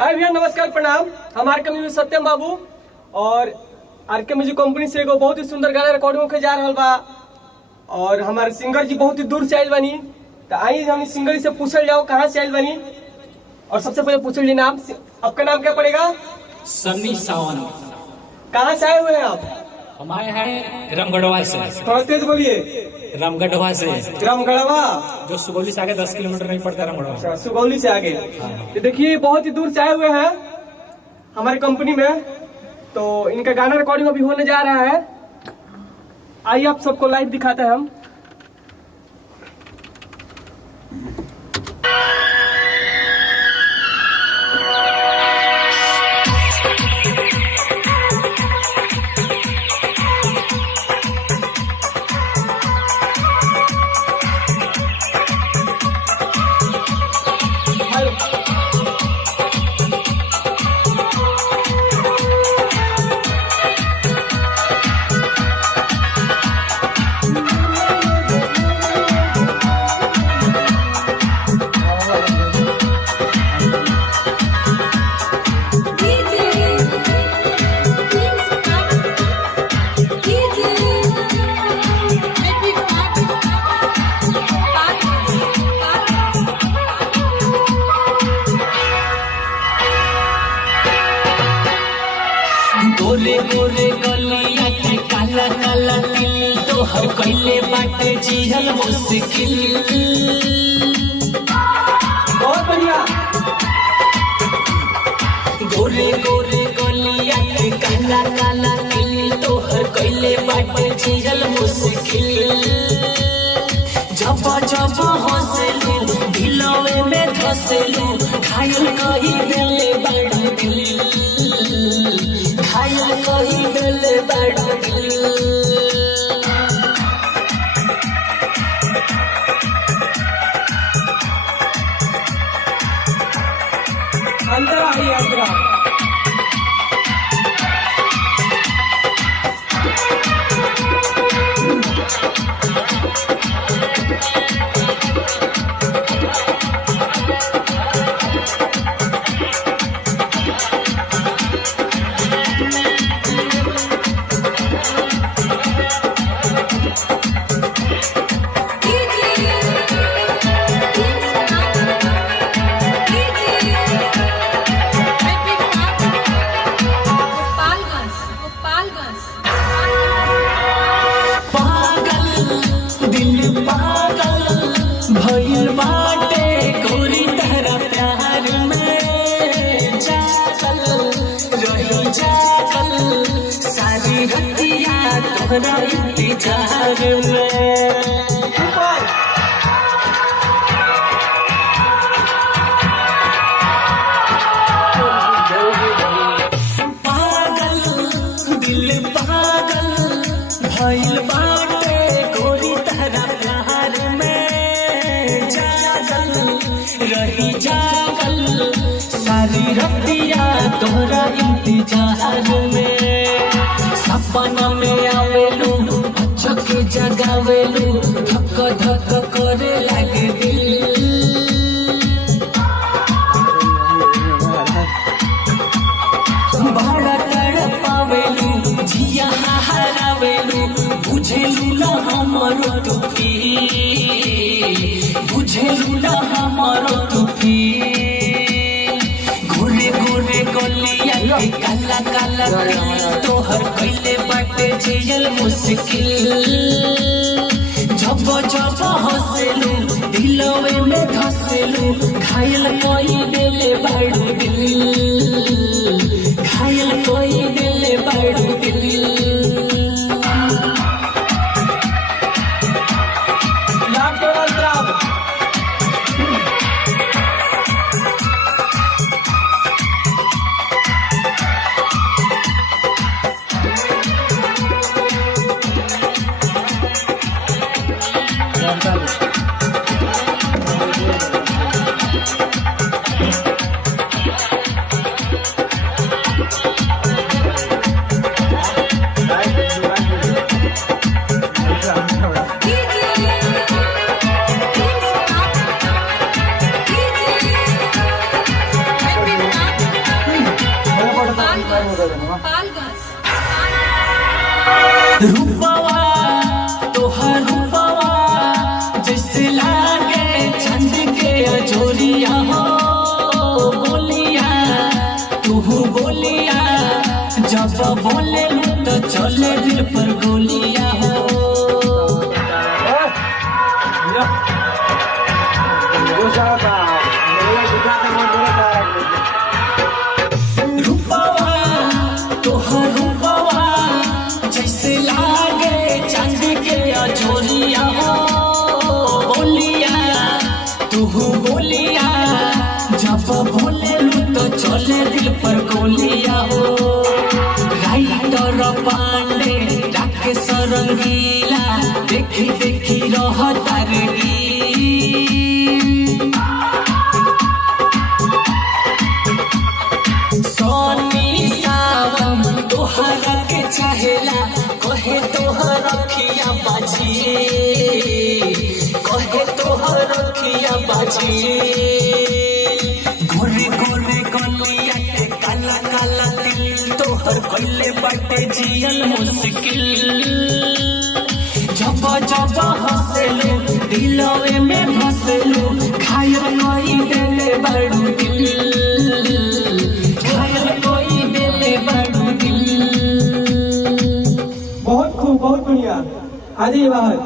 हाय भैया, नमस्कार, प्रणाम। हम आरके म्यूजिक सत्यम बाबू और आरके म्यूजिक कंपनी से एगो बहुत ही सुंदर गाना रिकॉर्डिंग होके जा रहा बा और हमारे सिंगर जी बहुत ही दूर से आयल बनी। तो आई हम सिंगर से पूछल जाओ कहाँ से आयल बनी। और सबसे पहले पूछल जी नाम, आपका नाम क्या पड़ेगा? सन्नी सावंत। कहाँ से आए हुए हैं आप? हम आए हैं रामगढ़वा से। थोड़ा तेज बोलिए। रामगढ़वा से। रामगढ़वा जो सुगौली से आगे 10 किलोमीटर नहीं पड़ता रामगढ़वा। अच्छा, सुगौली से आगे। तो देखिए बहुत ही दूर से आए हुए हैं हमारी कंपनी में। तो इनका गाना रिकॉर्डिंग अभी होने जा रहा है। आइए आप सबको लाइव दिखाते हैं हम। गोरे गोरे गलिया के काला काला तिल तो हम कैले बाटे जिहल मुश्किल। बहुत बढ़िया। गोरे गोरे गलिया के काला काला तिल तो हर कैले बाटे जिहल मुश्किल। जब जब हंसलू दिलवे में धसलू घायल कही दिले बड़ा दिल। घायल कही दिले बड़ा दिल। अंदर आइए, अंदर। भइल बाटे गोरी तहरा प्यार में जागल रही जागल सारी रतिया तोहरा इंतजार में। पागल दिल पागल भइल बाटे गोरी तहरा प्यार में जागल रही जागल सारी रतिया तोहरा इंतजार में। सपना में आवेलू बच्चों के जगावेलू धक धक करे लगे दिल। बड़ा तड़पावेलू जिया हरावेलू बुझेलू ना हमारो दुखी। बुझेलू ना हमारो दुखी। घोरे घोरे गलिया के काला काला तिल तोहर कैले बाटे जियल मुश्किल। जब जब हंसलू दिलवे में धसलू घायल कोई दिले बड़ू दिल। घायल कोई दिले बड़ू दिल। रूपवा तोहर रूपवा जैसे लागे चंद के अजोरिया हो बोलिया तू बोलिया जब बोले तो चले दिल पर गोलिया हो रूपवा तोहर रूपवा जैसे लागे चांद के अजोरिया हो बोलिया तू बोलिया जब बोले तो चले दिल पर गोलिया हो राइटर पांडे राकेश रंगीला देखी देखी रह तारगी सोनी सावन तोहरा के चाहेला कहे तोहर रखिया बाजी कहे तोहर रखिया बाजी गोरे गोरे गलिया के काला काला दिल तोहर कइले बाटे जियल मुश्किल जब जब हंसलो दिलवे में फंसलो खाया नहीं देले बड़ू दिल खाया कोई देले बड़ू दिल बहुत खूब, बहुत बढ़िया। आ जाइए बाहर।